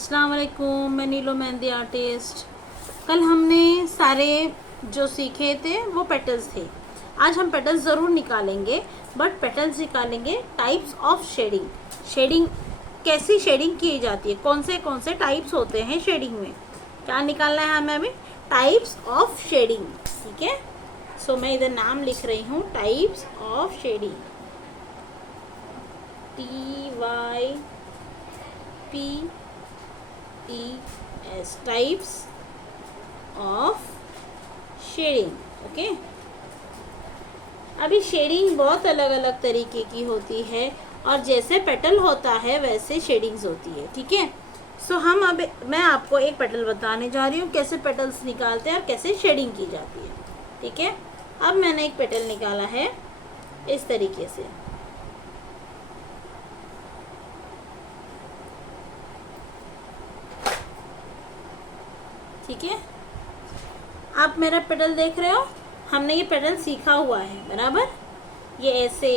अस्सलाम वालेकुम, मैं नीलो मेहंदी आर्टिस्ट। कल हमने सारे जो सीखे थे वो पेटल्स थे। आज हम पेटल्स ज़रूर निकालेंगे, बट पेटल्स निकालेंगे टाइप्स ऑफ शेडिंग। शेडिंग कैसी शेडिंग की जाती है, कौन से टाइप्स होते हैं शेडिंग में, क्या निकालना है हमें अभी? Types of shading. ठीक है, सो मैं इधर नाम लिख रही हूँ, types of shading, TYPES, types of shading. Okay, अभी शेडिंग बहुत अलग अलग तरीके की होती है और जैसे पेटल होता है वैसे शेडिंग्स होती है। ठीक है, सो मैं आपको एक पेटल बताने जा रही हूँ, कैसे पेटल्स निकालते हैं और कैसे शेडिंग की जाती है। ठीक है, अब मैंने एक पेटल निकाला है इस तरीके से। ठीक है, आप मेरा पेटल देख रहे हो, हमने ये पेटल सीखा हुआ है बराबर। ये ऐसे,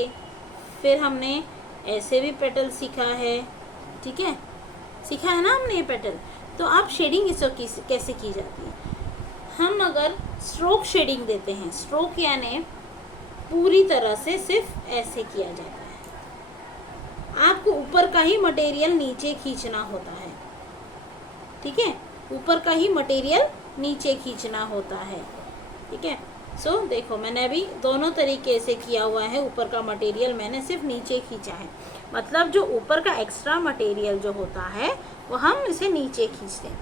फिर हमने ऐसे भी पेटल सीखा है। ठीक है, सीखा है ना हमने ये पेटल। तो आप शेडिंग इसको कैसे की जाती है? हम अगर स्ट्रोक शेडिंग देते हैं, स्ट्रोक यानी पूरी तरह से सिर्फ ऐसे किया जाता है। आपको ऊपर का ही मटेरियल नीचे खींचना होता है। ठीक है, ऊपर का ही मटेरियल नीचे खींचना होता है। ठीक है, सो देखो मैंने अभी दोनों तरीके से किया हुआ है। ऊपर का मटेरियल मैंने सिर्फ नीचे खींचा है, मतलब जो ऊपर का एक्स्ट्रा मटेरियल जो होता है वो हम इसे नीचे खींचते हैं।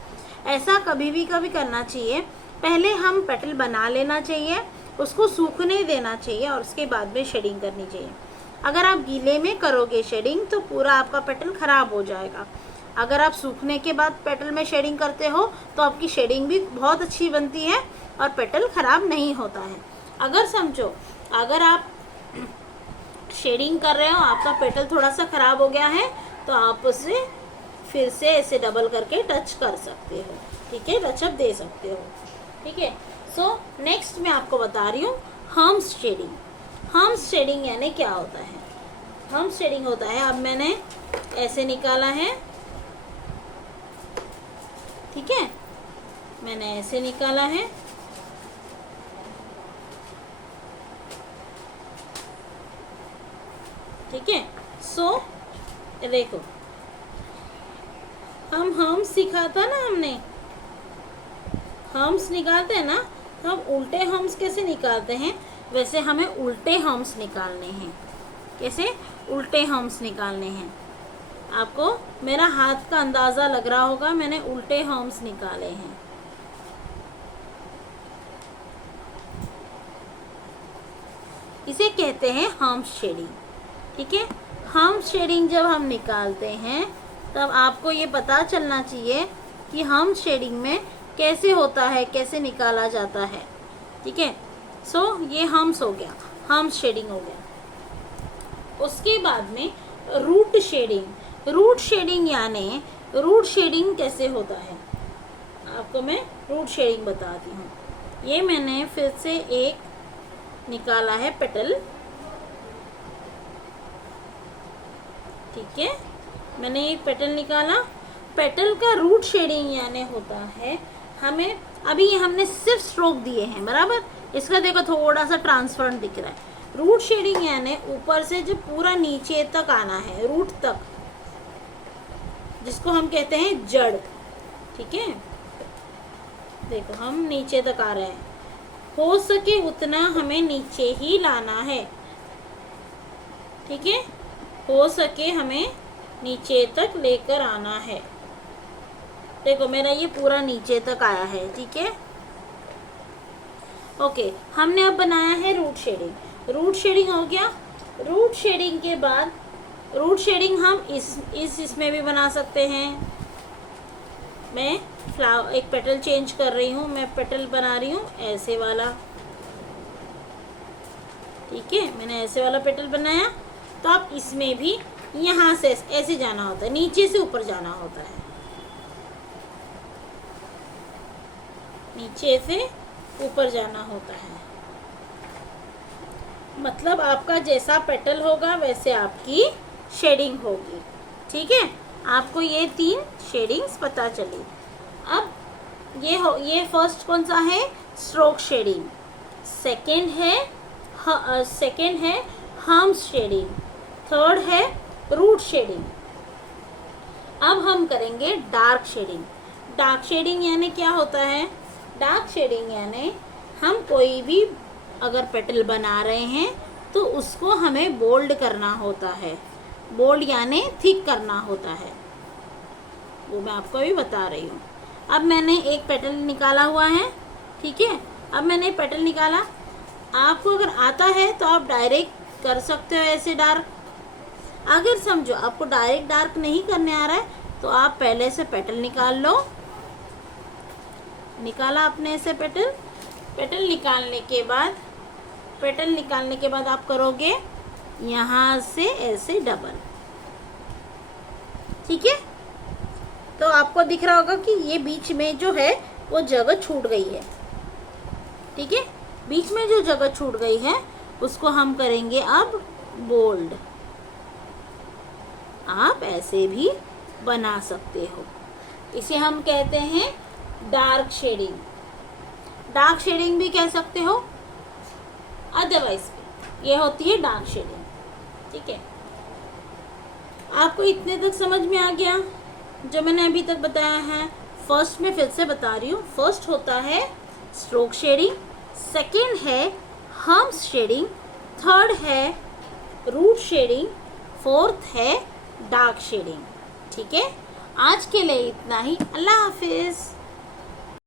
ऐसा कभी करना चाहिए। पहले हम पेटल बना लेना चाहिए, उसको सूखने देना चाहिए और उसके बाद में शेडिंग करनी चाहिए। अगर आप गीले में करोगे शेडिंग तो पूरा आपका पेटल ख़राब हो जाएगा। अगर आप सूखने के बाद पेटल में शेडिंग करते हो तो आपकी शेडिंग भी बहुत अच्छी बनती है और पेटल ख़राब नहीं होता है। अगर समझो, अगर आप शेडिंग कर रहे हो, आपका पेटल थोड़ा सा ख़राब हो गया है, तो आप उसे फिर से ऐसे डबल करके टच कर सकते हो। ठीक है, टचअप दे सकते हो। ठीक है, सो नेक्स्ट मैं आपको बता रही हूँ हम्स शेडिंग। हम्स शेडिंग यानी क्या होता है? हम्स शेडिंग होता है, अब मैंने ऐसे निकाला है। ठीक है, मैंने ऐसे निकाला है। ठीक है, सो देखो हम सीखा था ना हमने, हम्स निकालते हैं ना, तो हम उल्टे हम्स कैसे निकालते हैं, वैसे हमें उल्टे हम्स निकालने हैं। कैसे उल्टे हम्स निकालने हैं? आपको मेरा हाथ का अंदाज़ा लग रहा होगा, मैंने उल्टे हम्स निकाले हैं। इसे कहते हैं हम्स शेडिंग। ठीक है, हम्स शेडिंग जब हम निकालते हैं तब आपको ये पता चलना चाहिए कि हम्स शेडिंग में कैसे होता है, कैसे निकाला जाता है। ठीक है, सो ये हम्स हो गया, हम्स शेडिंग हो गया। उसके बाद में रूट शेडिंग। रूट शेडिंग यानी रूट शेडिंग कैसे होता है, आपको मैं रूट शेडिंग बताती हूँ। ये मैंने फिर से एक निकाला है पेटल। ठीक है, मैंने एक पेटल निकाला। पेटल का रूट शेडिंग यानी होता है, हमें अभी ये हमने सिर्फ स्ट्रोक दिए हैं बराबर, इसका देखो थोड़ा सा ट्रांसफर दिख रहा है। रूट शेडिंग यानी ऊपर से जो पूरा नीचे तक आना है, रूट तक, जिसको हम कहते हैं जड़। ठीक है, देखो हम नीचे तक आ रहे हैं, हो सके उतना हमें नीचे ही लाना है। ठीक है, हो सके हमें नीचे तक लेकर आना है। देखो मेरा ये पूरा नीचे तक आया है। ठीक है, ओके, हमने अब बनाया है रूट शेडिंग। रूट शेडिंग हो गया। रूट शेडिंग के बाद रूट शेडिंग हम इसमें भी बना सकते हैं। मैं एक पेटल चेंज कर रही हूँ, मैं पेटल बना रही हूँ ऐसे वाला। ठीक है, मैंने ऐसे वाला पेटल बनाया, तो आप इसमें भी यहाँ से ऐसे जाना होता है, नीचे से ऊपर जाना होता है, नीचे से ऊपर जाना होता है। मतलब आपका जैसा पेटल होगा वैसे आपकी शेडिंग होगी। ठीक है, आपको ये 3 शेडिंग्स पता चली। अब ये फर्स्ट कौन सा है, स्ट्रोक शेडिंग। सेकंड है हम्स शेडिंग। थर्ड है रूट शेडिंग। अब हम करेंगे डार्क शेडिंग। डार्क शेडिंग यानी क्या होता है, डार्क शेडिंग यानी हम कोई भी अगर पेटल बना रहे हैं तो उसको हमें बोल्ड करना होता है। बोल्ड यानी थिक करना होता है, वो मैं आपको अभी बता रही हूँ। अब मैंने एक पेटल निकाला हुआ है, ठीक है। अब मैंने पेटल निकाला, आपको अगर आता है तो आप डायरेक्ट कर सकते हो ऐसे डार्क। अगर समझो आपको डायरेक्ट डार्क नहीं करने आ रहा है तो आप पहले से पेटल निकाल लो। निकाला आपने ऐसे पेटल। पेटल निकालने के बाद आप करोगे यहाँ से ऐसे डबल, ठीक है। तो आपको दिख रहा होगा कि ये बीच में जो है वो जगह छूट गई है, ठीक है। बीच में जो जगह छूट गई है उसको हम करेंगे अब बोल्ड। आप ऐसे भी बना सकते हो, इसे हम कहते हैं डार्क शेडिंग। डार्क शेडिंग भी कह सकते हो, अदरवाइज ये होती है डार्क शेडिंग, ठीक है। आपको इतने तक समझ में आ गया जो मैंने अभी तक बताया है। फर्स्ट में फिर से बता रही हूँ, फर्स्ट होता है स्ट्रोक शेडिंग, सेकंड है हम्स शेडिंग, थर्ड है रूट शेडिंग, फोर्थ है डार्क शेडिंग, ठीक है। आज के लिए इतना ही। अल्लाह हाफिज़।